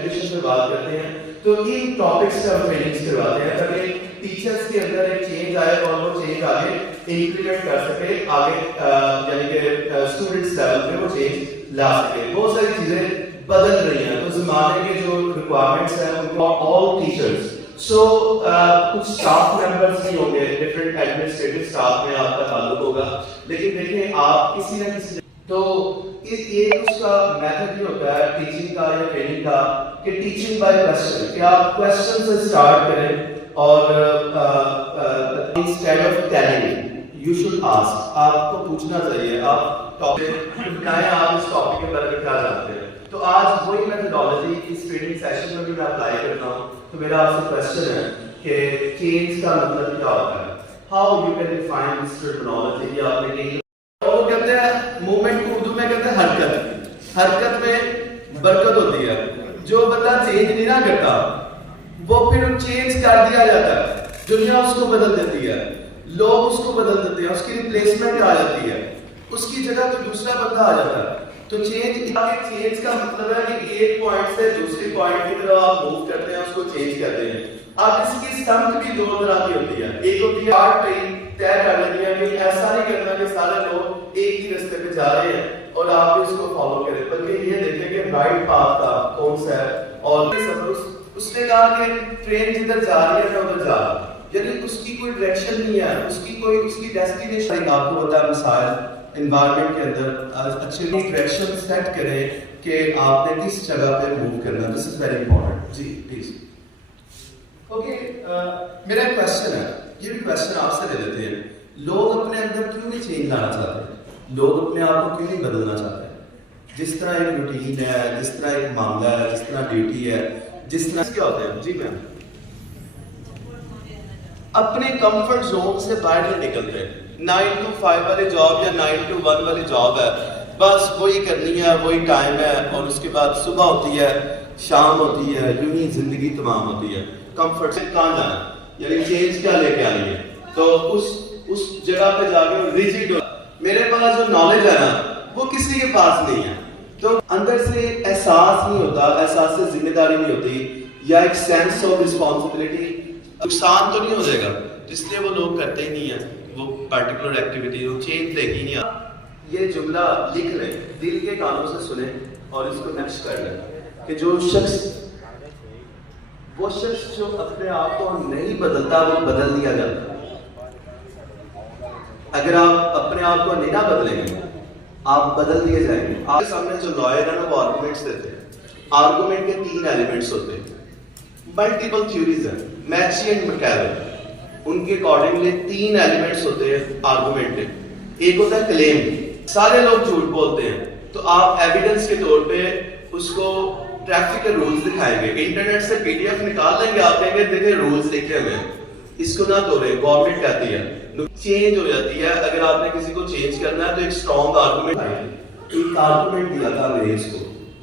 Education پہ بات کرتے ہیں تو ان ٹاپکس سے ہم ٹریننگس کرواتے ہیں تاکہ ٹیچرس کے اندر ایک چینج آئے اور وہ چینج آگے امپلیمنٹ کر سکے آگے یعنی کہ اسٹوڈنٹس لیول پہ وہ چینج لا سکے. بہت ساری چیزیں بدل رہی ہیں تو زمانے کے جو ریکوائرمنٹس ہیں ان کو آل ٹیچرس سو کچھ اسٹاف ممبرس بھی ہوں گے, ڈفرینٹ ایڈمنسٹریٹو اسٹاف میں آپ کا تعلق ہوگا, لیکن دیکھیں آپ کسی نہ کسی تو یہ اس کا میتھڈ یہ ہوتا ہے ٹیچنگ کا یا ٹریننگ کا کہ ٹیچنگ بائی کوسچن, کہ آپ کوسچن سے اسٹارٹ کریں اور instead of telling you should ask, آپ کو پوچھنا چاہیے آپ ٹاپک بتائیں آپ اس ٹاپک کے بارے میں کیا جانتے ہیں. تو آج وہی میتھڈالوجی اس ٹریننگ سیشن میں بھی میں اپلائی کرتا ہوں. تو میرا آپ سے کوسچن ہے کہ چینج کا مطلب کیا ہوتا ہے, how you can define this terminology. یہ آپ نے کہیں وہ کہتے ہیں موومنٹ کو اردو میں کہتے ہیں حرکت, حرکت میں برکت ہوتی ہے. جو بندہ چینج نہیں نہ کرتا وہ پھر چینج کر دیا جاتا ہے, دنیا اس کو بدل دیتی ہے, لوگ اس کو بدل دیتے ہیں, اس کی ریپلیسمنٹ آ جاتی ہے, اس کی جگہ پہ دوسرا بندہ آ جاتا ہے. تو چینج کا مطلب ہے کہ ایک پوائنٹ سے دوسری پوائنٹ کی طرف آپ موو کرتے ہیں, اس کو چینج کرتے ہیں. اب اس کی سمت بھی دو طرح کی ہوتی ہے, ایک ہوتی ہے آرٹ ٹرین طے کر لیتی ہے کہ ایسا نہیں کرنا کہ سارے لوگ ایک ہی راستے پہ جا رہے ہیں اور آپ بھی اس کو فالو کریں, بلکہ یہ دیکھیں کہ رائٹ پاتھ کا کون سا ہے. اور اس نے کہا کہ ٹرین جدھر جا رہی ہے میں ادھر جا رہا ہوں, یعنی اس کی کوئی ڈائریکشن نہیں ہے, اس کی ڈیسٹینیشن. آپ کو پتا ہے مسائل انوائرمنٹ کے اندر اچھے ڈائریکشن سیٹ کریں کہ آپ نے کس جگہ پہ موو کرنا. This is very important. جی پلیز. اوکے, میرا ایک کوشچن ہے, یہ بھی کوشچن آپ سے لے لیتے ہیں. لوگ اپنے اندر کیوں نہیں چینج لانا چاہتے, لوگ اپنے آپ کو کیوں نہیں بدلنا چاہتے؟ جس طرح ایک روٹین ہے, جس طرح ایک معاملہ ہے, جس طرح ڈیوٹی ہے, جس طرح کیا ہوتا ہے. جی میم, اپنے کمفرٹ زون سے باہر نہیں نکلتے. 9 to 5 والی جاب یا 9 to 1 والی جاب ہے, بس وہی کرنی ہے, وہی ٹائم ہے, اور اس کے بعد صبح ہوتی ہے, شام ہوتی ہے, یوں ہی زندگی تمام ہوتی ہے. کمفرٹ سے کہاں جانا, یعنی چینج کیا لے کے آنی ہے, تو اس جگہ پہ جا کے ریجڈ ہو. میرے پاس جو نالج ہے نا وہ کسی کے پاس نہیں ہے, تو اندر سے احساس نہیں ہوتا, احساس سے ذمہ داری نہیں ہوتی, یا ایک سینس آف رسپانسبلٹی. نقصان تو نہیں ہو جائے گا, اس لیے وہ لوگ کرتے ہی نہیں ہیں وہ پرٹیکولر ایکٹیویٹی, وہ چینج لے گی نہیں. یہ جملہ لکھ لیں, دل کے کانوں سے سنیں اور اس کو نقش کر لیں کہ جو شخص جو اپنے آپ کو نہیں بدلتا وہ بدل دیا جاتا. اگر آپ اپنے آپ کو نہیں نہ بدلیں گے آپ بدل دیے جائیں گے. آپ کے سامنے جو لائر ہے نا وہ آرگومنٹس دیتے ہیں. آرگومنٹ کے 3 ایلیمنٹس ہوتے ہیں, ملٹیپل تھیوریز ہیں, میچی اینڈ مکیول. ان کے اکارڈنگلی 3 ایلیمنٹس ہوتے ہیں آرگومنٹ کے. ایک ہوتا ہے کلیم, سارے لوگ جھوٹ بولتے ہیں, تو آپ ایویڈنس کے طور پہ اس کو ٹریفک کے رولز دکھائیں گے. انٹرنیٹ سے پی ڈی ایف نکال لیں گے, آپ کہیں گے دیکھیں رولز لکھے ہوئے ہیں, اس کو نہ توڑیں, گورنمنٹ کہتی ہے. چینج ہو جاتی ہے. اگر آپ نے کسی کو چینج کرنا ہے تو ایک اسٹرانگ آرگومنٹ, ایک آرگومنٹ دیا تھا انگریز کو.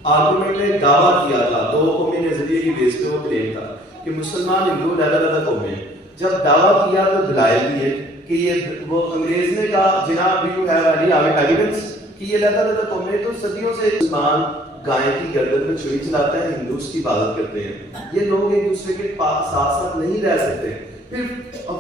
آرگومنٹ نے دعویٰ کیا تھا 2 قومی نظریے کی بیس پہ وہ کلیم تھا کہ مسلمان ہندو علیحدہ قومیں. جب دعویٰ کیا تو دلائل دیے کہ یہ وہ انگریز نے کہا جناب do you have any evidence کہ یہ علیحدہ قومیں. تو صدیوں سے مسلمان گائے کی گردن میں چھری چلاتا ہے, ہندو اس کی عبادت کرتے ہیں. یہ لوگ ایک دوسرے کے ساتھ ساتھ نہیں رہ سکتے. پھر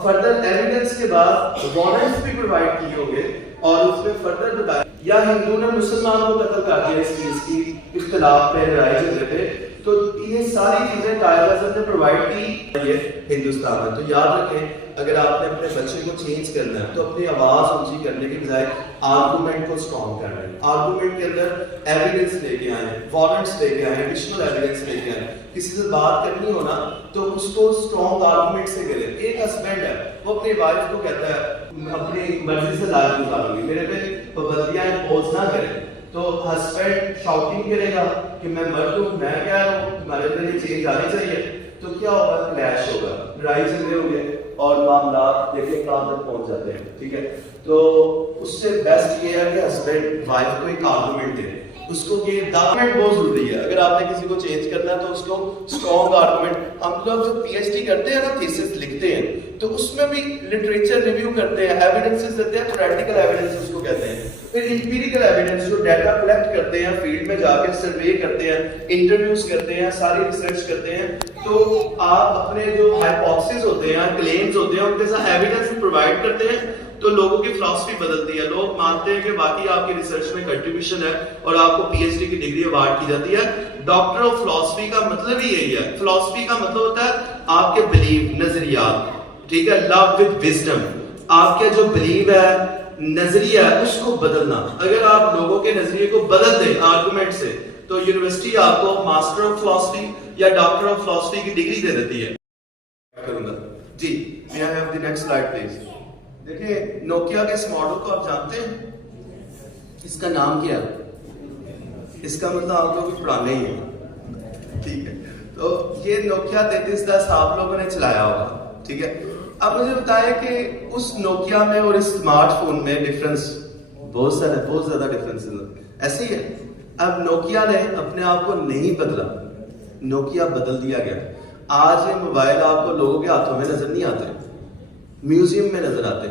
فردر ایویڈنس کے بعد وارنٹس بھی پرووائڈ کیے ہوں گے اور اس میں فردر بتایا یا ہندو نے مسلمان کو قتل کر دیا اس چیز کی اختلاف پہ لڑائی جھگڑے پہ. تو یہ ساری چیزیں قائد اعظم نے پرووائڈ کی یہ ہندوستان میں. تو یاد رکھیں اگر آپ نے اپنے بچے کو چینج کرنا ہے تو اپنی آواز اونچی کرنے کی بجائے آرگومنٹ کو اسٹرانگ کرنا ہے. آرگومنٹ کے اندر ایویڈنس لے کے آئیں, وارنٹس لے کے آئیں, ایڈیشنل ایویڈنس لے کے آئیں. کسی سے بات کرنی ہو نا تو اس کو اسٹرانگ آرگومنٹ سے کریں. ایک ہسبینڈ ہے وہ اپنی وائف کو کہتا ہے اپنی مرضی سے لائف گزاروں گی, میرے پہ پابندیاں امپوز نہ کریں. تو ہسبینڈ شاؤٹنگ کرے گا کہ میں مرد ہوں, میں کہہ رہا ہوں تمہارے اندر یہ چینج آنی چاہیے. تو کیا ہوگا, کلیش ہوگا, لڑائی جھگڑے ہوں گے اور معاملات دیکھیں کہاں تک پہنچ جاتے ہیں. ٹھیک ہے, تو اس سے بیسٹ یہ ہے کہ ہسبینڈ وائف کو ایک آرگومنٹ دے اس کو کہ آرگومنٹ بہت ضروری ہے. اگر آپ نے کسی کو چینج کرنا ہے تو اس کو اسٹرانگ آرگومنٹ. ہم لوگ جو پی ایچ ڈی کرتے ہیں نا, تھیسس لکھتے ہیں, تو اس میں بھی لٹریچر ریویو کرتے ہیں, ایویڈنسز دیتے ہیں, تھیوریٹیکل ایویڈنس اس کو کہتے ہیں. پھر امپیریکل ایویڈنس جو ڈیٹا کلیکٹ کرتے ہیں, فیلڈ میں جا کے سروے کرتے ہیں, انٹرویوز کرتے ہیں, ساری ریسرچ کرتے ہیں. تو آپ اپنے جو ہائپوتھیسز ہوتے ہیں, کلیمز ہوتے ہیں, ان کے ساتھ ایویڈنس پرووائڈ کرتے ہیں, تو لوگوں کی فلسفی بدلتی ہے. لوگ مانتے ہیں کہ باقی آپ کی ریسرچ میں کنٹریبیوشن ہے اور آپ کو پی ایچ ڈی کی ڈگری ایوارڈ کی جاتی ہے. ڈاکٹر آف فلسفی کا مطلب ہی یہی ہے. فلسفی کا مطلب ہوتا ہے آپ کے بلیف, نظریات, ٹھیک ہے, لو ود وزڈم. آپ کے جو بلیف ہے, نظریہ ہے, اس کو بدلنا. اگر آپ لوگوں کے نظریے کو بدل دیں آرگومنٹ سے, تو یونیورسٹی آپ کو ماسٹر آف فلسفی یا ڈاکٹر آف فلسفی کی ڈگری دے دیتی ہے. کروں گا جی. may I have the next slide please. دیکھیں نوکیا کے اس ماڈل کو آپ جانتے ہیں, اس کا نام کیا ہے؟ اس کا مطلب آپ لوگ پرانے ہی ہیں, ٹھیک ہے. تو یہ نوکیا 3310 آپ لوگوں نے چلایا ہوگا, ٹھیک ہے. اب مجھے بتائیں کہ اس نوکیا میں اور اس اسمارٹ فون میں ڈفرنس بہت زیادہ ڈفرنس ایسے ہی ہے. اب نوکیا نے اپنے آپ کو نہیں بدلا, نوکیا بدل دیا گیا. آج یہ موبائل آپ کو لوگوں کے ہاتھوں میں نظر نہیں آتے, میوزیم میں نظر آتے,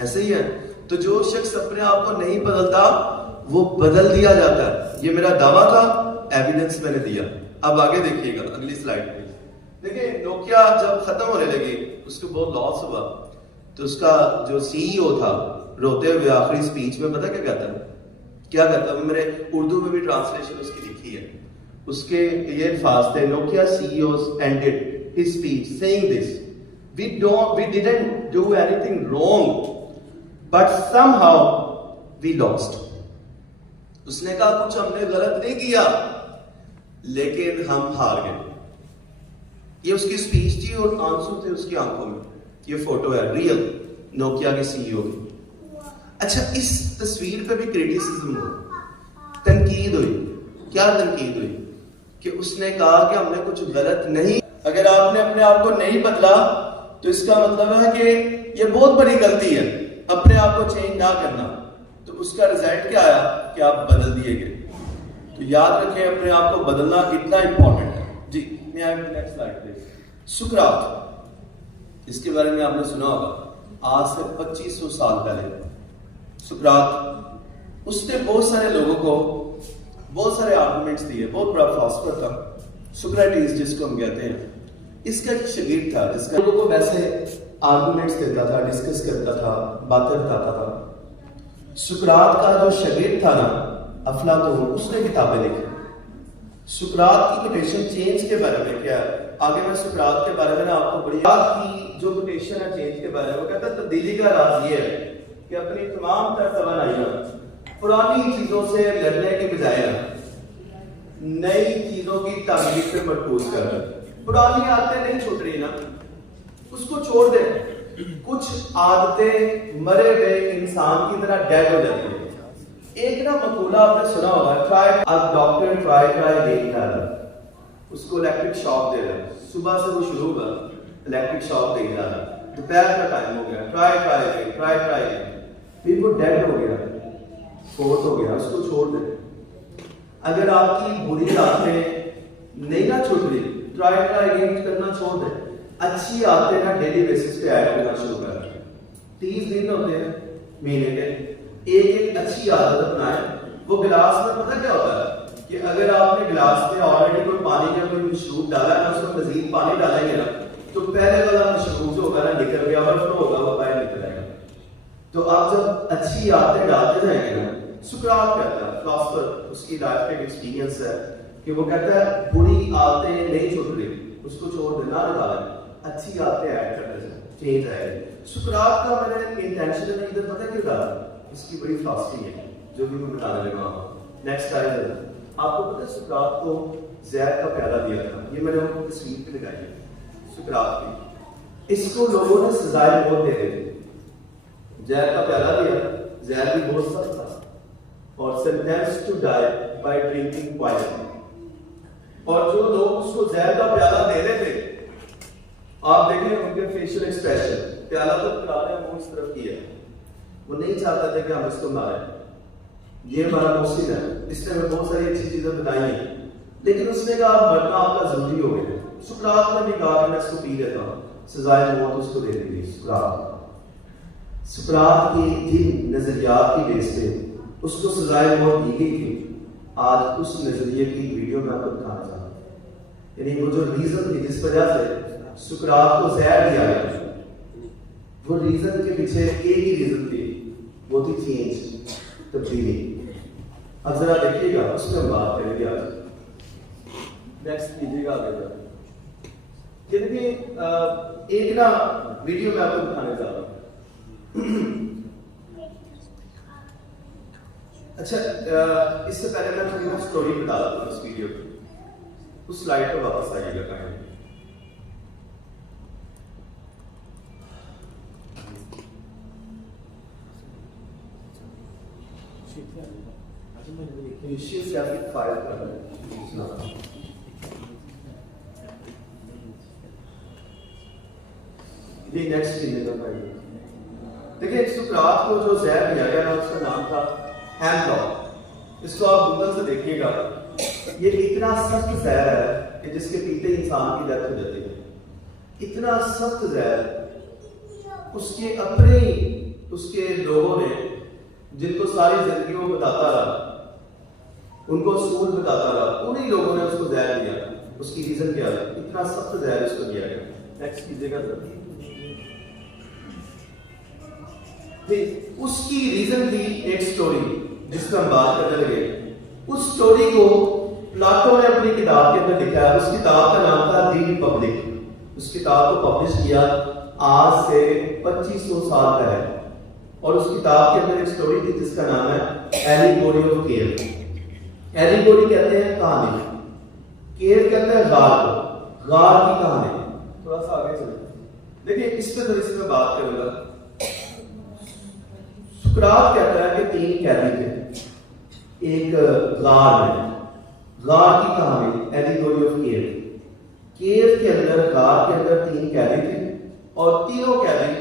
ایسے ہی ہے. تو جو شخص اپنے آپ کو نہیں بدلتا وہ بدل دیا جاتا ہے. یہ میرا دعویٰ تھا, ایویڈنس میں نے دیا. اب آگے دیکھیے گا, اگلی سلائڈ پہ دیکھیں. نوکیا جب ختم ہونے لگی, اس کو بہت لاس ہوا, تو اس کا جو سی ای او تھا روتے ہوئے آخری اسپیچ میں پتہ کیا کہتا ہے, کیا کہتا ہے؟ میں نے اردو میں بھی ٹرانسلیشن اس کی لکھی ہے. اس کے یہ الفاظ تھے, Nokia C E O's ended his speech saying this, we didn't do anything wrong but somehow we lost. اس نے کہا کچھ ہم نے غلط نہیں کیا لیکن ہم ہار گئے. یہ اس کی اسپیچ تھی اور آنسو تھے اس کی آنکھوں میں. یہ فوٹو ہے ریئل نوکیا کے سی ای او کی. اچھا, اس تصویر پہ بھی کریٹیسزم ہوئی, تنقید ہوئی. کیا تنقید ہوئی؟ کہ اس نے کہا کہ ہم نے کچھ غلط نہیں. اگر آپ نے اپنے آپ کو نہیں بدلا تو اس کا مطلب ہے کہ یہ بہت بڑی غلطی ہے اپنے آپ کو چینج نہ کرنا. تو اس کا رزلٹ کیا آیا کہ آپ بدل دیے گئے. تو یاد رکھیں اپنے آپ کو بدلنا کتنا امپورٹنٹ ہے. جی میں آئی نیکسٹ سلائڈ پہ. سقراط, اس کے بارے میں آپ نے سنا ہوگا, آج سے 2500 سال پہلے سقراط, اس نے بہت سارے لوگوں کو بہت سارے آرگومنٹس دیے. بہت بڑا فلاسفر تھا سقراٹیس جس کو ہم کہتے ہیں. اس کا ایک شاگرد تھا جس کا لوگوں کو ویسے آرگومنٹس دیتا تھا, ڈسکس کرتا تھا, باتیں بتاتا تھا. سقراط کا جو شاگرد تھا نا افلاطون, اس نے کتابیں لکھی. سقراط کی کوٹیشن چینج کے بارے میں کیا ہے, آگے میں سقراط کے بارے میں آپ کو بڑی کی جو کوٹیشن ہے چینج کے بارے میں, وہ کہتا ہے تبدیلی کا راز یہ ہے کہ اپنی تمام تر توانائیاں پرانی چیزوں سے لڑنے کے بجائے نئی چیزوں کی تعمیر پر مرکوز کر رہے. پرانی عادتیں نہیں چھوٹ رہی نا, اس کو چھوڑ دیں. کچھ عادتیں مرے ہوئے انسان کی طرح ڈیڈ ہو جاتی ہیں. ایک نا مقولہ آپ نے سنا ہوگا, ڈاکٹر ٹرائی. اس کو الیکٹرک شاک دے رہا ہے, صبح سے وہ شروع ہوا الیکٹرک شاک دے رہا ہے, دوپہر کا ٹائم ہو گیا, ٹرائی, پھر وہ ڈیڈ ہو گیا, فوت ہو گیا, اس کو چھوڑ دیں. اگر آپ کی بری عادتیں نہیں نہ چھوٹ رہی, ٹرائی کرنا چھوڑ دیں. اچھی عادتیں نا ڈیلی بیسس پہ ایڈ کرنا شروع کر دیں. 30 دن ہوتے ہیں مہینے کے, ایک اچھی عادت اپنائیں. وہ گلاس میں پتہ کیا ہوتا ہے کہ اگر آپ نے گلاس میں آلریڈی کوئی پانی کا کوئی مشروب ڈالا ہے نا, اس کو مزید پانی ڈالیں گے نا, تو پہلے والا مشروب جو ہوگا نا نکل گیا, اور فلو ہوگا, وہ باہر نکل آئے گا. تو آپ جب اچھی عادتیں ڈالتے جائیں گے نا, سقراط کہتا ہے, فلاسفر, اس کی لائف کا ایک ایکسپیرینس ہے کہ وہ کہتا ہے بری عادتیں نہیں چھوٹ رہی, اس کو چھوڑ دینا ڈالیں, اچھی عادتیں ایڈ کرتے جائیں, چینج آئے گی. سقراط کا میں نے انٹینشن ادھر پتہ کیوں ڈالا, اس کی بڑی فلاسفی ہے جو بھی میں بتانے لگا ہوں. Next slide. آپ کو پتہ ہے سقراط کو زہر کا پیالہ دیا تھا, یہ میں نے آپ کو تصویر پہ لگائی ہے سقراط کی. اس کو لوگوں نے سزائے موت دے دی. زہر کا پیالہ دیا, زہر بھی بہت سخت تھا, اور sentenced to die by drinking poison. اور جو لوگ اس کو زہر کا پیالہ دے رہے تھے, آپ دیکھیں ان کے فیشل ایکسپریشن, پیالہ تو پرانے منہ اس طرف کیا, وہ نہیں چاہتا تھا کہ ہم اس کو ماریں. یہ ہمارا محسن ہے، اس نے ہمیں بہت ساری اچھی چیزیں بتائی ہیں، لیکن اس نے کہا مرنا آپ کا ضروری ہو گیا۔ سقراط نے بھی کہا کہ میں اس کو پی لیتا ہوں، سزائے موت اس کو دے دی گئی۔ سقراط کی جن نظریات کی بیس پہ اس کو سزائے موت دی گئی تھی، آج اس نظریے کی ویڈیو میں آپ کو دکھانا چاہتا ہوں۔ یعنی وہ جو ریزن تھی جس وجہ سے سقراط کو زہر دیا گیا، وہ ریزن کے پیچھے ایک ہی ریزن تھی، وہ تھی چینج، تبدیلی۔ اب ذرا دیکھیے گا، اس میں ہم بات کریں گے آج۔ نیکسٹ کیجیے گا آگے۔ ایک نا ویڈیو میں آپ کو دکھانے جا رہا ہوں۔ اچھا، اس سے پہلے میں تھوڑی بہت اسٹوری بتا دیتا ہوں اس ویڈیو کی۔ اس سلائڈ پہ واپس آئیے گا کہیں۔ دیکھیں سقراط کو جو زہر دیا گیا اس کا نام تھا ہیملاک۔ اس کو آپ گوگل سے دیکھیے گا، یہ اتنا سخت زہر ہے کہ جس کے پیتے انسان کی ڈیتھ ہو جاتی ہے۔ اتنا سخت زہر اس کے اپنے اس کے لوگوں نے، جن کو ساری زندگی وہ بتاتا رہا، ان کو اصول بتاتا رہا، انہی لوگوں نے اس کو زہر دیا۔ اس کی ریزن کیا ہے؟ اتنا سخت زہر اس کو دیا گیا۔ نیکسٹ کیجیے گا سر۔ اس کی ریزن تھی ایک سٹوری جس پر ہم بات کرنے لگے۔ اس سٹوری کو پلاٹو نے اپنی کتاب کے اندر لکھا ہے۔ اس کتاب کا نام تھا دی ریپبلک۔ اس کتاب کو پبلش کیا آج سے 2500 سال پہلے، اور اس کتاب کے اندر ایک سٹوری تھی جس کا نام ہے ایلیگوری آف کیو۔ ایلیگوری کہتے ہیں کہانی، کیو کہتے ہیں غار کو، غار کی کہانی۔ تھوڑا سا آگے چلیں، دیکھیں اس پہ تھوڑی سی میں بات کروں گا۔ سقراط کہتا ہے کہ 3 قیدی تھے ایک غار میں، غار کی کہانی ایلیگوری آف کیو۔ کیو کے اندر، غار کے اندر 3 قیدی تھے، اور تینوں قیدی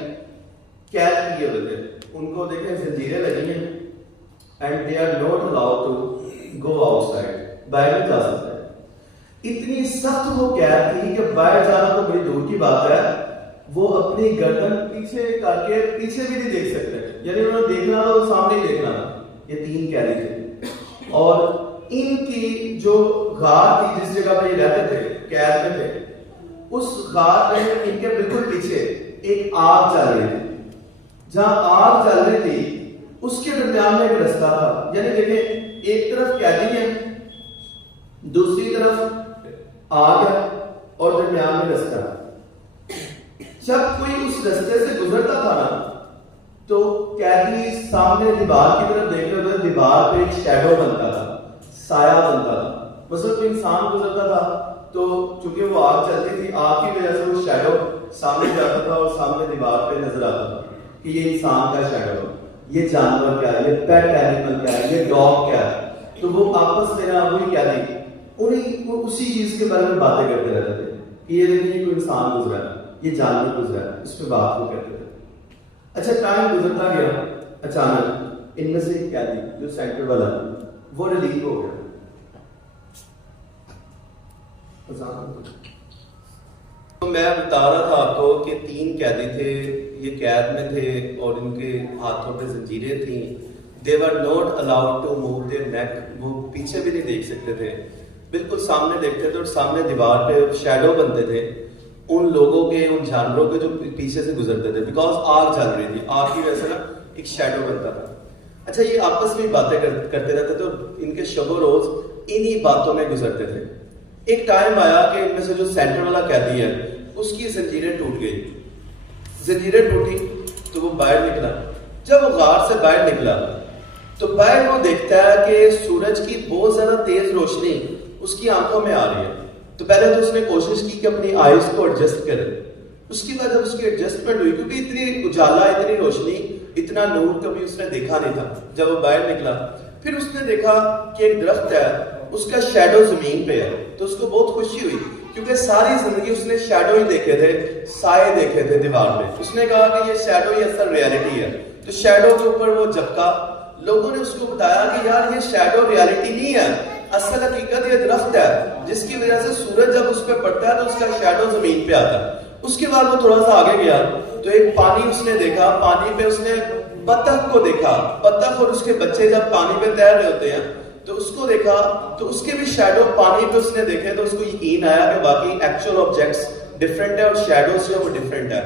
قید کیے ہوئے تھے۔ ان کو دیکھیں زنجیریں لگی ہیں، and they are not allowed to go outside, باہر نہیں جا سکتے۔ اتنی سخت وہ قید تھی کہ باہر جانا تو بڑی دور کی بات ہے، وہ اپنی گردن پیچھے کر کے پیچھے بھی نہیں دیکھ سکتے، یعنی انہوں نے دیکھنا تو سامنے ہی دیکھنا تھا۔ یہ 3 قیدی تھے، اور ان کی جو غار تھی جس جگہ پہ یہ رہتے تھے، قید میں تھے، اس غار میں ان کے بالکل پیچھے ایک آگ چل رہی تھی۔ جہاں آگ چل رہی تھی اس کے درمیان میں ایک رستہ تھا، یعنی دیکھیں ایک طرف قیدی ہے، دوسری طرف آگ ہے، اور درمیان میں رستہ ہے۔ جب کوئی اس رستے سے گزرتا تھا نا، تو قیدی سامنے دیوار کی طرف دیکھتے ہوئے دیوار پہ ایک شیڈو بنتا تھا، سایہ بنتا تھا۔ مثلا کوئی انسان گزرتا تھا تو چونکہ وہ آگ چلتی تھی، آگ کی وجہ سے وہ شیڈو سامنے جاتا تھا اور سامنے دیوار پہ نظر آتا تھا کہ یہ انسان کا شیڈو ہے، یہ جانور کیا ہے، یہ پیٹ اینیمل کیا ہے، یہ ڈاگ کیا ہے۔ تو وہ آپس میں نا وہی قیدی انہیں اسی چیز کے بارے میں باتیں کرتے رہتے تھے کہ یہ دیکھیں کوئی انسان گزرا ہے، یہ جانور گزرا ہے، اس پہ بات وہ کرتے تھے۔ اچھا ٹائم گزرتا گیا، اچانک ان میں سے ایک قیدی جو سینٹر والا وہ ریلیو ہو گیا۔ تو میں بتا رہا تھا آپ کو کہ 3 قیدی تھے، یہ قید میں تھے اور ان کے ہاتھوں پہ زنجیریں تھیں۔ They were not allowed to move their neck، وہ پیچھے بھی نہیں دیکھ سکتے تھے، بالکل سامنے دیکھتے تھے، اور سامنے دیوار پہ شیڈو بنتے تھے ان لوگوں کے، ان جانوروں کے جو پیچھے سے گزرتے تھے، بیکاز آگ جل رہی تھی، آگ کی وجہ سے نا ایک شیڈو بنتا تھا۔ اچھا یہ آپس میں باتیں کرتے رہتے تھے، اور ان کے شب و روز انہی باتوں میں گزرتے تھے۔ ایک ٹائم آیا کہ ان میں سے جو سینٹر والا قیدی ہے اس کی زنجیریں ٹوٹ گئی، زنجیریں ٹوٹی تو وہ باہر نکلا۔ جب وہ غار سے باہر نکلا تو باہر وہ دیکھتا ہے کہ سورج کی بہت زیادہ تیز روشنی اس کی آنکھوں میں آ رہی ہے۔ تو پہلے تو اس نے کوشش کی کہ اپنی آئیز کو ایڈجسٹ کرے، اس کے بعد جب اس کی ایڈجسٹمنٹ ہوئی، کیونکہ اتنی اجالا، اتنی روشنی، اتنا نور کبھی اس نے دیکھا نہیں تھا۔ جب وہ باہر نکلا پھر اس نے دیکھا کہ ایک درخت ہے، اس کا شیڈو زمین پہ ہے، تو اس کو بہت خوشی ہوئی، کیونکہ ساری زندگی اس نے شیڈو ہی دیکھے تھے، سائے دیکھے تھے دیوار پہ۔ اس نے کہا کہ یہ شیڈو ہی اصل ریالٹی ہے، تو شیڈو کے اوپر وہ جھپکا، لوگوں نے اس کو بتایا کہ یار یہ شیڈو ریالٹی نہیں ہے, اصل حقیقت یہ درخت ہے جس کی وجہ سے سورج جب اس پہ پڑتا ہے تو اس کا شیڈو زمین پہ آتا ہے. اس کے بعد وہ تھوڑا سا آگے گیا تو ایک پانی اس نے دیکھا, پانی پہ اس نے بطخ کو دیکھا, بطخ اور اس کے بچے جب پانی پہ تیر رہے ہوتے ہیں تو اس کو دیکھا, تو اس کے بھی شیڈو پانی پہ اس نے دیکھے, تو اس کو یقین آیا کہ باقی ایکچوئل آبجیکٹس ڈفرینٹ ہے اور شیڈو سے وہ ڈفرینٹ ہے,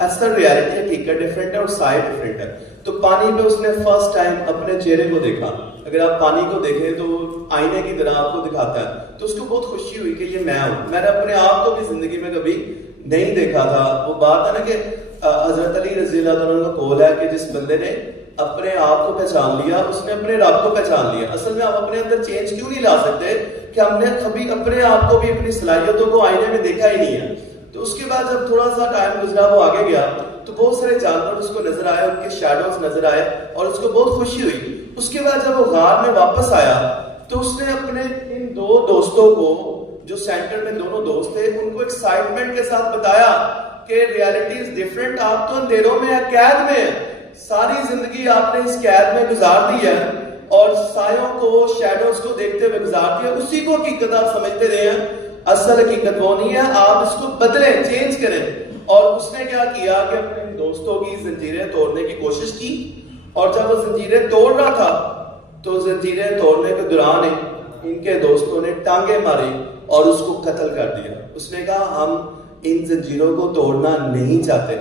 اصل ریالٹی حقیقت ڈفرینٹ ہے اور سائڈ ڈفرینٹ ہے. تو پانی پہ اس نے فرسٹ ٹائم اپنے چہرے کو دیکھا. اگر آپ پانی کو دیکھیں تو آئینے کی طرح آپ کو دکھاتا ہے, تو اس کو بہت خوشی ہوئی کہ یہ میں ہوں. میں نے اپنے آپ کو بھی زندگی میں کبھی نہیں دیکھا تھا. وہ بات ہے نا کہ حضرت علی رضی اللہ عنہ کا قول ہے کہ جس بندے نے اپنے آپ کو پہچان لیا اس نے اپنے رب کو پہچان لیا. اصل میں آپ اپنے اندر چینج کیوں نہیں لا سکتے کہ ہم نے کبھی اپنے آپ کو بھی اپنی صلاحیتوں کو آئینے میں دیکھا ہی نہیں ہے. تو اس کے بعد جب تھوڑا سا ٹائم گزرا وہ آگے گیا تو بہت سارے جانور اس کو نظر آئے, ان کے شیڈوز نظر آئے اور اس کو بہت خوشی ہوئی. اس کے بعد جب وہ غار میں واپس آیا تو اس نے اپنے ان دو دوستوں کو جو سینٹر میں دونوں دوست تھے ان کو ایکسائٹمنٹ کے ساتھ بتایا کہ ریالٹی از ڈفرینٹ, آپ تو اندھیروں میں قید میں ہیں, ساری زندگی آپ نے اس قید میں گزار دی ہے اور سایوں کو شیڈوز کو دیکھتے ہوئے گزار دیا, اسی کو حقیقت آپ سمجھتے رہے ہیں. اصل حقیقت وہ نہیں ہے, آپ اس کو بدلیں, چینج کریں. اور اس نے کیا کیا کہ اپنے دوستوں کی زنجیریں توڑنے کی کوشش کی, اور جب وہ زنجیریں توڑ رہا تھا تو زنجیریں توڑنے کے دوران ان کے دوستوں نے ٹانگیں ماری اور اس کو قتل کر دیا. اس نے کہا ہم ان زنجیروں کو توڑنا نہیں چاہتے,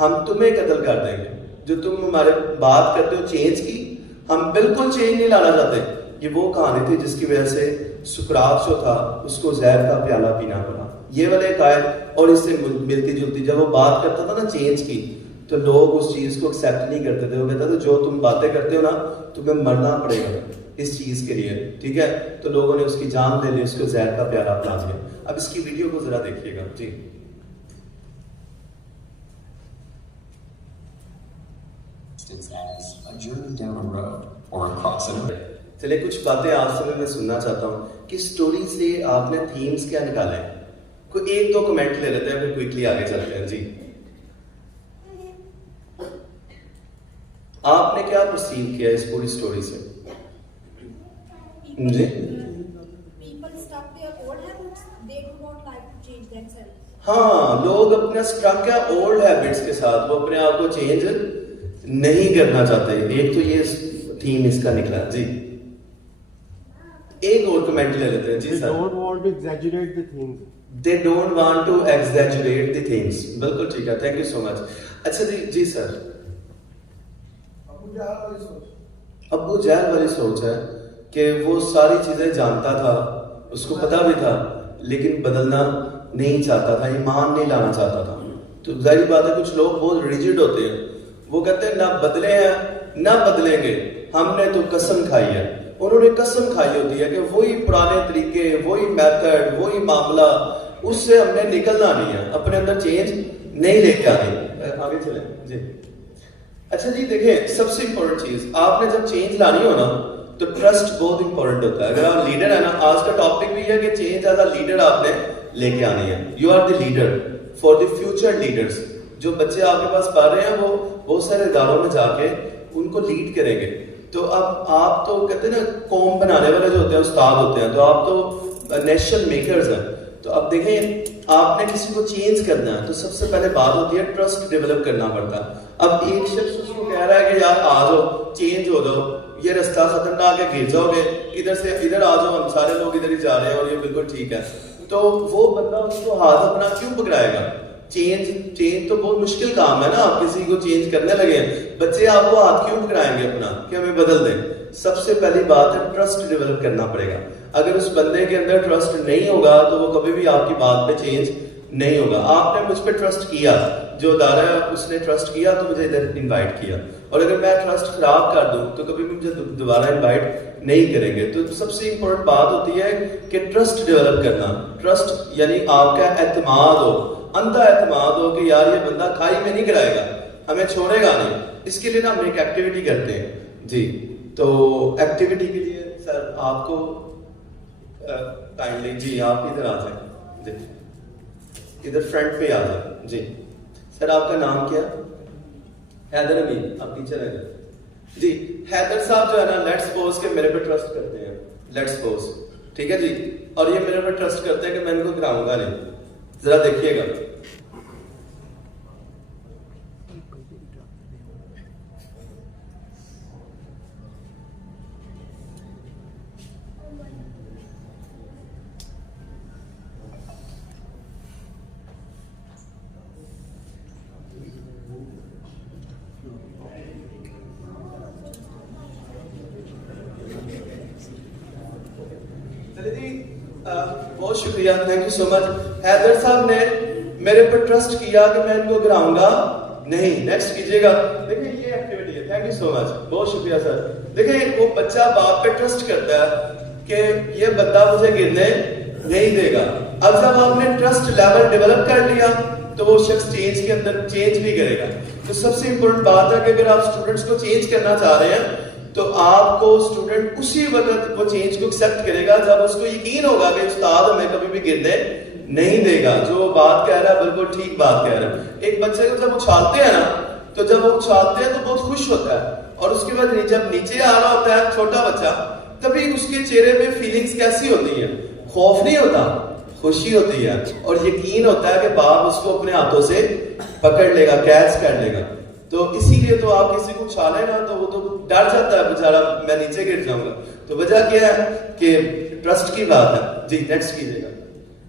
ہم تمہیں قتل کر دیں گے. جو تم ہمارے بات کرتے ہو چینج کی, ہم بالکل چینج نہیں لانا چاہتے. یہ وہ کہانی تھی جس کی وجہ سے سقراط جو تھا اس کو زہر کا پیالہ پینا پڑا. یہ والے قائد اور اس سے ملتی جلتی جب وہ بات کرتا تھا نا چینج کی, تو لوگ اس چیز کو ایکسیپٹ نہیں کرتے تھے. وہ کہتا تھا جو تم باتیں کرتے ہو نا تمہیں مرنا پڑے گا اس چیز کے لیے, ٹھیک ہے. تو لوگوں نے اس کی جان لے لی, اس کو زہر کا پیالہ پلا دیا. اب اس کی ویڈیو کو ذرا دیکھیے گا جی. چلے کچھ باتیں آپ سے میں سننا چاہتا ہوں کہ سٹوری سے آپ نے تھیمز کیا نکالے ہیں. کوئی ایک دو کمنٹ لے لیتے ہیں پھر کوئکلی آگے چلتے ہیں جی. آپ نے کیا پرسیو کیا اس پوری سٹوری سے جی؟ ہاں, لوگ اپنا اسٹرک ہے اولڈ ہیبٹس کے ساتھ, وہ اپنے آپ کو چینج نہیں کرنا چاہتے. ایک تو یہ تھیم اس کا نکلا جی. ایک اور کمنٹ لے لیتے ہیں جی. سر they don't want to exaggerate the things. بالکل ٹھیک ہے, تھینک یو سو مچ. اچھا جی جی سر. ابو جہل والی سوچ ہے کہ وہ ساری چیزیں جانتا تھا, اس کو پتا بھی تھا, لیکن بدلنا نہیں چاہتا تھا, ایمان نہیں لانا چاہتا تھا. تو ظاہر بات ہے کچھ لوگ بہت ریجڈ ہوتے ہیں, وہ کہتے ہیں نہ بدلے ہیں نہ بدلیں گے, ہم نے تو قسم کھائی ہے. انہوں نے قسم کھائی ہوتی ہے کہ وہی پرانے طریقے, وہی میتھڈ, وہی معاملہ, اس سے ہم نے نکلنا نہیں ہے, اپنے اندر چینج نہیں لے کے آنی. آگے چلیں جی. اچھا جی دیکھیں, سب سے امپورٹنٹ چیز آپ نے جب چینج لانی ہو نا تو ٹرسٹ بہت امپورٹنٹ ہوتا ہے. اگر آپ لیڈر ہے نا, آج کا ٹاپک بھی ہے کہ چینج ایز اے لیڈر آپ نے لے کے آنی ہے. You are the leader for the future leaders. جو بچے آپ کے پاس پڑھ رہے ہیں وہ بہت سارے اداروں میں جا کے ان کو لیڈ کریں گے. تو اب آپ تو کہتے ہیں نا قوم بنانے والے جو ہوتے ہیں استاد ہوتے ہیں, تو آپ تو نیشنل میکرز ہیں. تو اب دیکھیں آپ نے کسی کو چینج کرنا ہے تو سب سے پہلے بات ہوتی ہے ٹرسٹ ڈیولپ کرنا پڑتا ہے. اب ایک شخص اس کو کہہ رہا ہے کہ یار آ جاؤ چینج ہو جاؤ, یہ رستہ خطرناک ہے, گر جاؤ گے, ادھر سے ادھر آ جاؤ, ہم سارے لوگ ادھر ہی جا رہے ہیں اور یہ بالکل ٹھیک ہے. تو وہ بندہ اس کو ہاتھ اپنا کیوں پکڑائے گا؟ چینج تو بہت مشکل کام ہے نا, آپ کسی کو چینج کرنے لگے ہیں, بچے آپ کو ہاتھ کیوں پکڑائیں گے اپنا کہ ہمیں بدل دیں؟ سب سے پہلی بات ہے ٹرسٹ ڈیولپ کرنا پڑے گا. اگر اس بندے کے اندر ٹرسٹ نہیں ہوگا تو وہ کبھی بھی آپ کی بات پہ چینج نہیں ہوگا. آپ نے مجھ پہ ٹرسٹ کیا, جو ادارہ ہے اس نے ٹرسٹ کیا تو مجھے ادھر انوائٹ کیا, اور اگر میں ٹرسٹ خراب کر دوں تو کبھی بھی مجھے دوبارہ انوائٹ نہیں کریں گے. تو سب سے امپورٹنٹ بات ہوتی ہے کہ ٹرسٹ ڈیولپ کرنا. ٹرسٹ یعنی آپ کا اعتماد ہو, اندھا اعتماد ہو کہ یار یہ بندہ کھائی میں نہیں کرائے گا, ہمیں چھوڑے گا نہیں. اس کے لیے نا ہم ایک ایکٹیویٹی کرتے ہیں جی. تو ایکٹیویٹی کے لیے سر آپ کو کائنڈلی جی آپ ادھر آ جائیں جی, ادھر فرنٹ پہ آ جائیں جی. سر آپ کا نام کیا؟ حیدر امین, آپ ٹیچر ہیں. جی حیدر صاحب جو ہے نا لیٹس سپوز کہ میرے پہ ٹرسٹ کرتے ہیں, لیٹس سپوز, ٹھیک ہے جی, اور یہ میرے پہ ٹرسٹ کرتے ہیں کہ میں ان کو گراؤں گا نہیں. ذرا دیکھیے گا, بہت شکریہ, تھینک یو سو مچ. حیدر صاحب نے میرے پر ٹرسٹ کیا کہ میں ان کو گراؤں گا نہیں. نیکسٹ کیجیے گا. دیکھیں یہ ایکٹیویٹی ہے, تھینک یو سو مچ, بہت شکریہ سر. دیکھیں وہ بچہ باپ پہ ٹرسٹ کرتا ہے کہ یہ بندہ مجھے گرنے نہیں دے گا. اب جب آپ نے ٹرسٹ لیول ڈیولپ کر لیا تو وہ شخص چینج کے اندر چینج بھی کرے گا. تو سب سے امپورٹنٹ بات ہے کہ اگر آپ اسٹوڈنٹس کو چینج کرنا چاہ رہے ہیں تو آپ کو اسٹوڈنٹ اسی وقت وہ چینج کو ایکسپٹ کرے گا جب اس کو یقین ہوگا کہ استاد ہمیں کبھی بھی گرنے نہیں دے گا. جو بات کہہ رہا ہے بالکل ٹھیک بات کہہ رہا ہے. ایک بچے کو جب اچھالتے ہیں نا تو جب وہ اچھالتے ہیں تو بہت خوش ہوتا ہے, اور اس کے بعد جب نیچے آ رہا ہوتا ہے چھوٹا بچہ تبھی اس کے چہرے پہ فیلنگز کیسی ہوتی ہیں؟ خوف نہیں ہوتا, خوشی ہوتی ہے, اور یقین ہوتا ہے کہ باپ اس کو اپنے ہاتھوں سے پکڑ لے گا, کیچ کر لے گا. تو اسی لیے تو آپ کسی کو اچھالیں نا تو وہ تو ڈر جاتا ہے بیچارہ, میں نیچے گر جاؤں گا. تو وجہ کیا ہے کہ ٹرسٹ کی بات ہے. جی نیکسٹ کیجیے گا.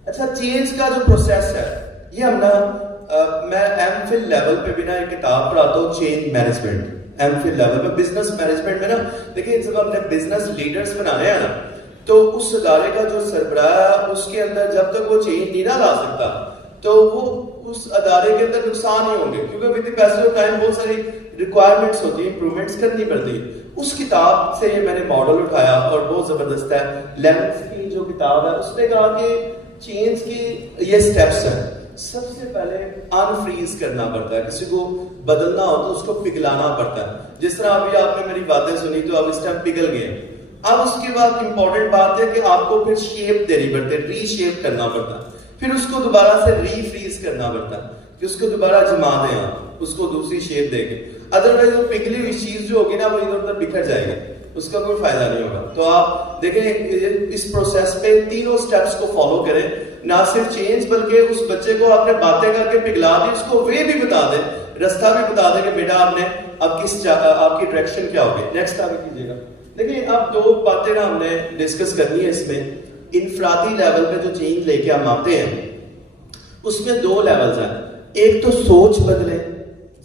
اچھا چینج کا جو پروسیس ہے یہ ہم نا میں ایم فل لیول پہ بھی نا ایک کتاب پڑھاتا ہوں, change management. M Phil level پہ بزنس مینجمنٹ میں نا دیکھیں جب ہم نے بزنس لیڈرز بنانے ہیں نا تو اس ادارے کا جو سربراہ ہے اس کے اندر جب تک وہ چینج نہیں نہ لا سکتا تو وہ اس ادارے کے اندر نقصان ہی ہوں گے, کیونکہ with the passage of time بہت ساری ریکوائرمنٹس ہوتی ہیں, امپروومنٹس کرنی پڑتی ہیں. اس کتاب سے یہ میں نے ماڈل اٹھایا اور بہت زبردست ہے. لیونس کی جو کتاب ہے اس نے کہا کہ چینج کی یہ سٹیپس ہیں. سب سے پہلے انفریز کرنا پڑتا ہے, کسی کو بدلنا ہو تو اس کو پگھلانا پڑتا ہے. جس طرح ابھی آپ نے میری باتیں سنی تو اب اس ٹائم پگھل گئے. اب اس کے بعد امپورٹنٹ بات ہے کہ آپ کو پھر شیپ دینی پڑتی ہے, ری شیپ کرنا پڑتا ہے, پھر اس کو دوبارہ سے ری فریز کرنا پڑتا ہے کہ اس کو دوبارہ جما دیں آپ, اس کو دوسری شیپ دے کے. ادروائز وہ پگھلی ہوئی چیز جو ہوگی نا وہ ادھر ادھر بکھر جائے گی, اس کا کوئی فائدہ نہیں ہوگا. تو آپ دیکھیں اس پروسیس پہ تینوں سٹیپس کو فالو کریں, نہ صرف چینج بلکہ اس بچے کو آپ نے باتیں کر کے پگھلا دی, اس کو وے بھی بتا دیں, رستہ بھی بتا دیں کہ بیٹا آپ نے اب کس آپ کی ڈائریکشن کیا ہوگی. نیکسٹ آگے کیجیے گا. دیکھیں اب دو باتیں نا ہم نے ڈسکس کرنی ہے اس میں. انفرادی لیول پہ جو چینج لے کے ہم آتے ہیں اس میں دو لیولز ہیں. ایک تو سوچ بدلے,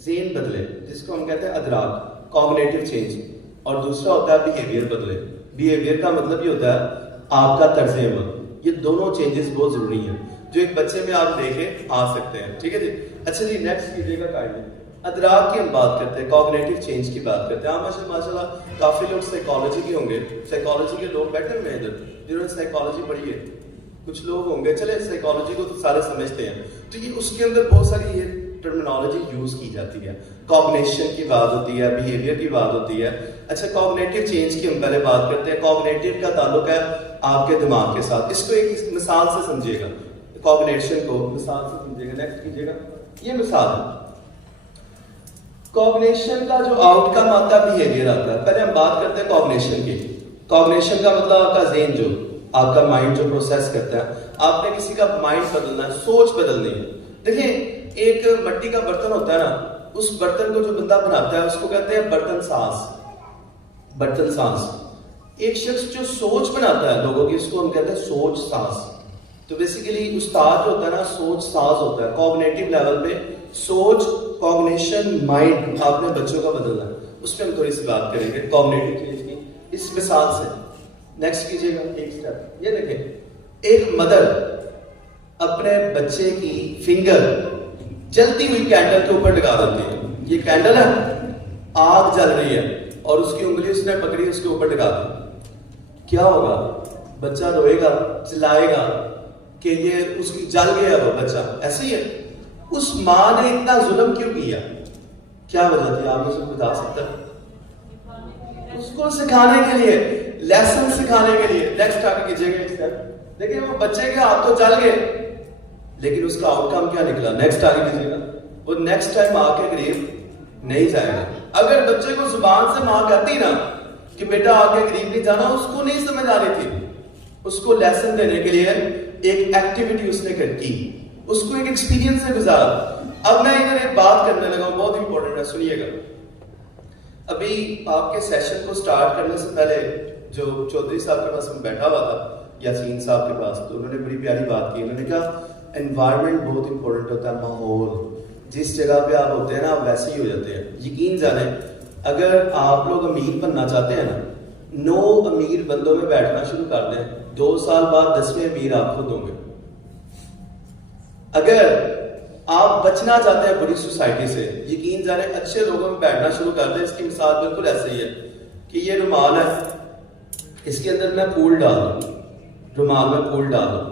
ذہن بدلے, جس کو ہم کہتے ہیں ادراک, کوگنیٹو چینج, اور دوسرا ہوتا ہے بیہیویئر بدلے. بیہیویئر کا مطلب یہ ہوتا ہے آپ کا طرز عمل. یہ دونوں چینجز بہت ضروری ہیں جو ایک بچے میں آپ لے کے آ سکتے ہیں. ٹھیک ہے جی. اچھا جی نیکسٹ کیجیے گا. قاعدے ادراک کی ہم بات کرتے ہیں, کوگنیٹو چینج کی بات کرتے ہیں. ماشاء اللہ کافی لوگ سائیکالوجی کے ہوں گے, سائیکالوجی کے لوگ بیٹھے ہوئے ہیں ادھر جنہوں نے سائیکالوجی پڑھی ہے. کچھ لوگ ہوں گے, چلے سائیکالوجی کو تو سارے سمجھتے ہیں, تو یہ اس کے اندر بہت ساری یہ ٹرمینالوجی یوز کی جاتی ہے. کوگنیشن کی بات ہوتی ہے, بیہیویئر کی بات ہوتی ہے. اچھا کوگنیٹو چینج کی ہم پہلے بات کرتے ہیں. کوگنیٹو کا تعلق ہے آپ کے دماغ کے ساتھ. اس کو ایک مثال سے سمجھیے گا, کوگنیشن کو مثال سے سمجھیے گا. نیکسٹ کیجیے گا. یہ مثال ہے کوگنیشن کا جو آؤٹ کم آتا ہے بیہیویئر آتا ہے. پہلے ہم بات کرتے ہیں کوگنیشن کی. کوگنیشن کا مطلب آپ کا ذہن, جو آپ کا مائنڈ جو پروسیس کرتا ہے. آپ نے کسی کا مائنڈ بدلنا ہے, سوچ بدلنی ہے. دیکھیں ایک مٹی کا برتن ہوتا ہے نا, اس برتن کو جو بندہ بناتا ہے اس کو کہتے ہیں برتن ساز. برتن ساز. ایک شخص جو سوچ بناتا ہے لوگوں کی اس کو ہم کہتے ہیں سوچ ساز. تو بیسیکلی استاد جو ہوتا ہے نا سوچ ساز ہوتا ہے. کوگنیٹو لیول پہ سوچ, کوگنیشن, مائنڈ آپ نے بچوں کا بدلنا ہے. اس پہ ہم تھوڑی سی بات کریں گے کوگنیٹو چینج کی اس مثال سے. نیکسٹ کیجیے گا. ایک سٹیپ یہ دیکھیں, ایک مدر اپنے بچے کی فنگر جلتی ہوئی کینڈل کے اوپر لگا دیتی ہے. یہ کینڈل ہے, آگ جل رہی ہے, اور اس کی انگلی اس نے پکڑی اس کے اوپر لگا دی. کیا ہوگا؟ بچہ روئے گا, چلائے گا کہ یہ اس کی جل گیا وہ بچہ. ایسے ہی ہے. اس ماں نے اتنا ظلم کیوں کیا؟ کیا وجہ تھی؟ آپ مجھے بتا سکتا ہے؟ اس کو سکھانے کے لیے, لیسن سکھانے کے لیے. نیکسٹ آگے کیجیے گا. دیکھیں وہ بچے کے ہاتھ تو جل گئے لیکن اس کا آؤٹ کم کیا نکلا؟ نیکسٹ آگے کیجیے گا. وہ نیکسٹ ٹائم آ کے قریب نہیں جائے گا. اگر بچے کو زبان سے ماں کہتی نا کہ بیٹا آگے قریب نہیں جانا, اس کو نہیں سمجھ آ رہی تھی, اس کو لیسن دینے کے لیے ایک ایکٹیویٹی اس نے کی, اس کو ایک ایکسپیرینس سے گزارا. اب میں ادھر ایک بات کرنے لگا ہوں, بہت امپورٹنٹ ہے, سنیے گا. ابھی آپ کے سیشن کو سٹارٹ کرنے سے پہلے جو چودھری صاحب کے پاس میں بیٹھا ہوا تھا, یاسین صاحب کے پاس, تو انہوں نے بڑی پیاری بات کی. انہوں نے کہا انوائرمنٹ بہت امپورٹنٹ ہوتا ہے, ماحول. جس جگہ پہ آپ ہوتے ہیں نا, آپ ویسے ہی ہو جاتے ہیں. یقین جانیں, اگر آپ لوگ امیر بننا چاہتے ہیں نا, 9 امیر بندوں میں بیٹھنا شروع کر دیں, 2 سال بعد 10ویں امیر آپ خود ہوں گے. اگر آپ بچنا چاہتے ہیں بری سوسائٹی سے, یقین جانیں اچھے لوگوں میں بیٹھنا شروع کر دیں. اس کی مثال بالکل ایسے ہی ہے کہ یہ رومال ہے, اس کے اندر میں پھول ڈال دوں, رومال میں پھول ڈال دوں,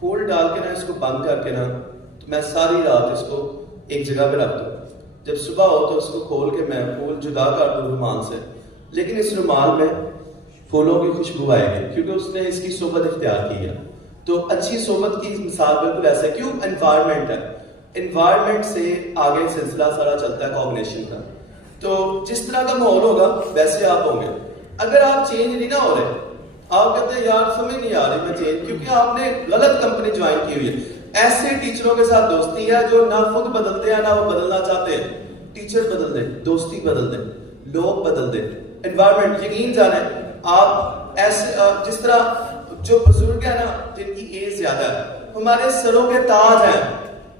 پھول ڈال کے نا اس کو بند کر کے نا, تو میں ساری رات اس کو ایک جگہ پہ رکھ دوں. جب صبح ہو تو اس کو کھول کے میں پھول جدا کر دوں رومال سے, لیکن اس رومال میں پھولوں کی خوشبو آئے گی کیونکہ اس نے اس کی صحبت اختیار کی ہے. تو اچھی صحبت کی مثال بالکل ایسا ہے. کیوں؟ انوائرمنٹ ہے. انوائرمنٹ سے آگے سلسلہ سارا چلتا ہے کوگنیشن کا. تو جس طرح کا ماحول ہوگا ویسے آپ ہوں گے. اگر آپ چینج نہیں نہ ہو رہے, آپ کہتے ہیں یار سمجھ نہیں آ رہی میں چینج, کیونکہ آپ نے غلط کمپنی جوائن کی ہوئی ہے. ایسے ٹیچروں کے ساتھ دوستی ہے جو نہ خود بدلتے ہیں نہ وہ بدلنا چاہتے ہیں. ٹیچر بدل دیں, دوستی بدل دیں, لوگ بدل دیں, انوائرمنٹ. یقین جانیں آپ ایسے جس طرح جو بزرگ ہیں نا جن کی ایج زیادہ ہے, ہمارے سروں کے تاج ہیں,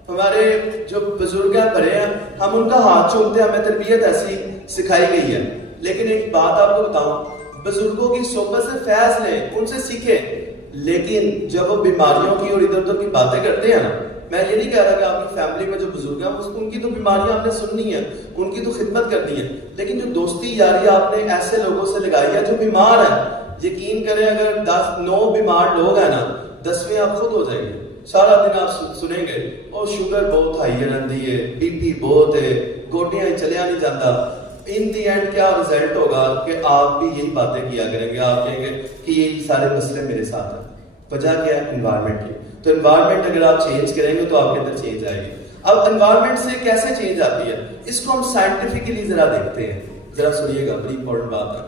ہمارے جو بزرگ ہیں بڑے ہیں, ہم ان کا ہاتھ چومتے ہیں, ہمیں تربیت ایسی سکھائی گئی ہے. لیکن ایک بات آپ کو بتاؤں, بزرگوں کی صحبت سے فیض لیں, ان سے سیکھیں, لیکن جب وہ بیماریوں کی اور ادھر ادھر کی باتیں کرتے ہیں نا, میں یہ نہیں کہہ رہا کہ آپ کی فیملی میں جو بزرگ ہیں ان کی تو بیماریاں آپ نے سننی ہے, ان کی تو خدمت کرنی ہے, لیکن جو دوستی یاری آپ نے ایسے لوگوں سے لگائی ہے جو بیمار ہیں, یقین کریں اگر 9 بیمار لوگ ہیں نا, 10ویں آپ خود ہو جائیں گے. سارا دن آپ سنیں گے اور شوگر بہت ہائی رہتی ہے, بی پی بہت ہے, گوٹیاں چلیا نہیں جاتا. ان دی اینڈ کیا رزلٹ ہوگا کہ آپ بھی یہی باتیں کیا کریں گے, آپ کہیں گے کہ یہ سارے مسئلے میرے ساتھ ہیں. وجہ کیا ہے؟ انوائرمنٹ کی. تو انوائرمنٹ اگر آپ چینج کریں گے تو آپ کے اندر چینج آئے گی. اب انوائرمنٹ سے کیسے چینج آتی ہے, اس کو ہم سائنٹیفکلی ذرا دیکھتے ہیں. ذرا سنیے گا, بڑی امپورٹنٹ بات ہے.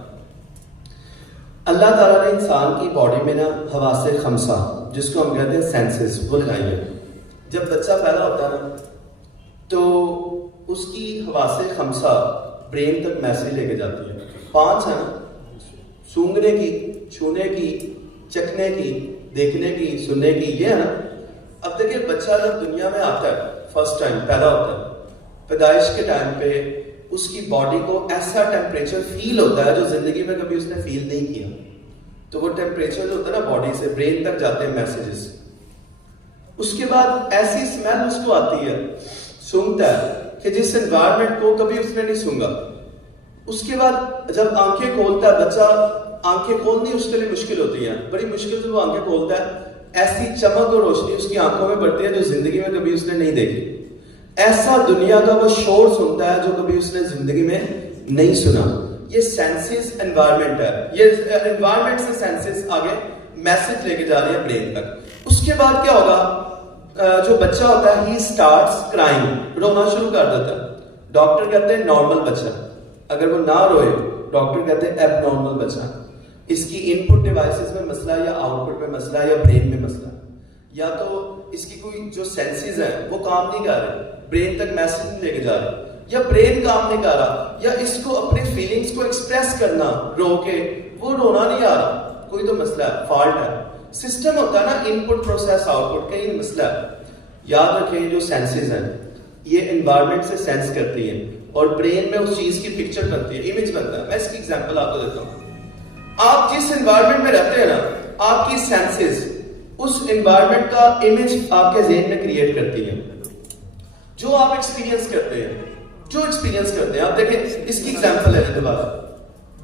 اللہ تعالیٰ نے انسان کی باڈی میں نا حواس خمسہ, جس کو ہم کہتے ہیں سینسز, وہ لگائی ہیں. جب بچہ پیدا ہوتا ہے نا تو اس کی حواس خمسہ برین تک میسج لے کے جاتی ہے. 5 ہیں, سونگنے کی, چھونے کی, چکھنے کی, دیکھنے کی, سننے کی, یہ ہے نا. اب دیکھیں بچہ جب دنیا میں آتا ہے, فرسٹ ٹائم پیدا ہوتا ہے, پیدائش کے ٹائم پہ اس کی باڈی کو ایسا ٹیمپریچر فیل ہوتا ہے جو زندگی میں کبھی اس نے فیل نہیں کیا. تو وہ ٹیمپریچر جو ہوتا ہے نا باڈی سے برین تک جاتے ہیں میسیجز. اس کے بعد ایسی اسمیل اس کو آتی ہے, سونگتا ہے کہ جس انوائرمنٹ کو کبھی اس نے نہیں سونگا. اس کے بعد جب آنکھیں کھولتا ہے بچہ, آنکھیں کھولنی اس کے لیے مشکل ہوتی ہے, بڑی مشکل سے وہ آنکھیں کھولتا ہے. ایسی چمک اور روشنی اس کی آنکھوں میں بڑھتی ہے جو زندگی میں کبھی اس نے نہیں دیکھی. ایسا دنیا کا وہ شور سنتا ہے جو کبھی اس نے زندگی میں نہیں سنا. یہ سینسز انوائرمنٹ ہے. یہ انوائرمنٹ سے سینسز آگے میسج لے کے جا رہی ہے برین تک. اس کے بعد کیا ہوگا, جو بچہ ہوتا ہے ہی اسٹارٹس کرائنگ, رونا شروع کر دیتا ہے. ڈاکٹر کہتے ہیں نارمل بچہ, اگر وہ نہ روئے ڈاکٹر کہتے ہیں ایب نارمل بچہ. اس کی ان پٹ ڈیوائسز میں مسئلہ ہے, یا آؤٹ پٹ میں مسئلہ ہے, یا برین میں مسئلہ ہے, یا تو اس کی کوئی جو سینسز ہیں وہ کام نہیں کر رہے, برین تک میسج نہیں لے کے جا رہے, یا برین کام نہیں کر رہا, یا اس کو اپنے فیلنگز کو ایکسپریس کرنا رو کے وہ رونا نہیں آ رہا, کوئی تو مسئلہ ہے, فالٹ ہے. سسٹم ہوتا ہے نا ان پٹ پروسیس آؤٹ پٹ کا, یہ مسئلہ ہے. یاد رکھیں جو سینسز ہیں یہ انوائرمنٹ سے سینس کرتی ہیں اور برین میں اس چیز کی پکچر بنتی ہے, امیج بنتا ہے. میں اس کی ایگزامپل آپ کو دیتا ہوں. آپ جس انوائرمنٹ میں رہتے ہیں نا, آپ کی سینسز اس انوائرمنٹ کا امیج آپ کے ذہن میں کریٹ کرتی ہیں. جو آپ ایکسپیرینس کرتے ہیں, جو ایکسپیرینس کرتے ہیں, آپ دیکھیں اس کی ایگزامپل ہے دوبارہ.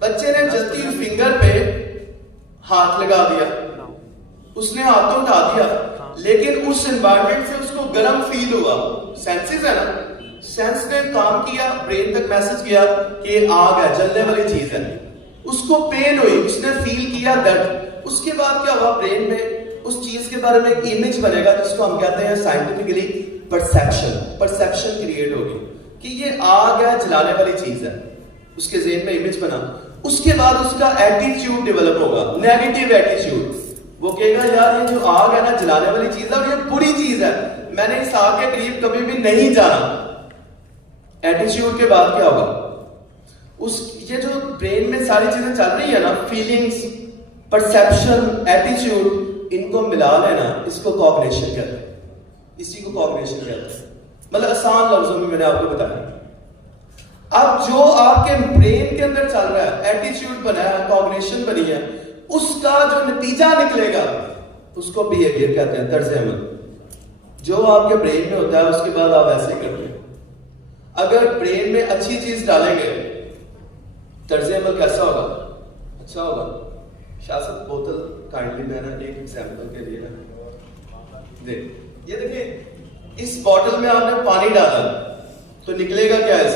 بچے نے جلتی فنگر پہ ہاتھ لگا دیا, اس نے ہاتھ تو اٹھا دیا, لیکن اس انوائرمنٹ سے اس کو گرم فیل ہوا. سینسز ہے نا, سینس نے کام کیا, برین تک میسج کیا کہ آگ ہے, جلنے والی چیز ہے. اس کو پین ہوئی, اس نے فیل کیا درد. اس کے بعد کیا ہوا, برین میں اس چیز کے بارے میں ایک امیج بنے گا جس کو ہم کہتے ہیں سائنٹیفکلی پرسیپشن. پرسیپشن کریٹ ہوگی کہ یہ آگ ہے, جلانے والی چیز ہے, اس کے ذہن میں امیج بنا, اس کے بعد اس کا ایٹیٹیوڈ ڈیولپ ہوگا, نیگیٹو ایٹیٹیوڈ. وہ کہے گا یار یہ جو آگ ہے نا جلانے والی چیز ہے اور یہ بری چیز ہے, میں نے اس آگ کے قریب کبھی بھی نہیں جانا. ایٹیٹیوڈ کے بعد کیا ہوگا؟ یہ جو برین میں ساری چیزیں چل رہی ہیں نا, فیلنگز, پرسیپشن, ایٹیٹیوڈ, ان کو ملا لینا, اس کو کوگنیشن کہتے ہیں. اسی کو کوگنیشن کہتے ہیں. مطلب آسان لفظوں میں نے آپ کو بتایا. اب جو آپ کے برین کے اندر چل رہا ہے, ایٹیٹیوڈ بنا ہے, کوگنیشن بنی ہے, اس کا جو نتیجہ نکلے گا اس کو بیہیویئر کہتے ہیں, طرز عمل. جو آپ کے برین میں ہوتا ہے اس کے بعد آپ ایسے کرتے ہیں. اگر برین میں اچھی چیز ڈالیں گے طرز عمل کیسا ہوگا؟ اچھا ہوگا. شاہ صاحب بوتل کائنڈلی میں نے ایک ایگزامپل کے لیے دیکھ, یہ دیکھیں اس بوتل میں آپ نے پانی ڈالا تو نکلے گا کیا ہے؟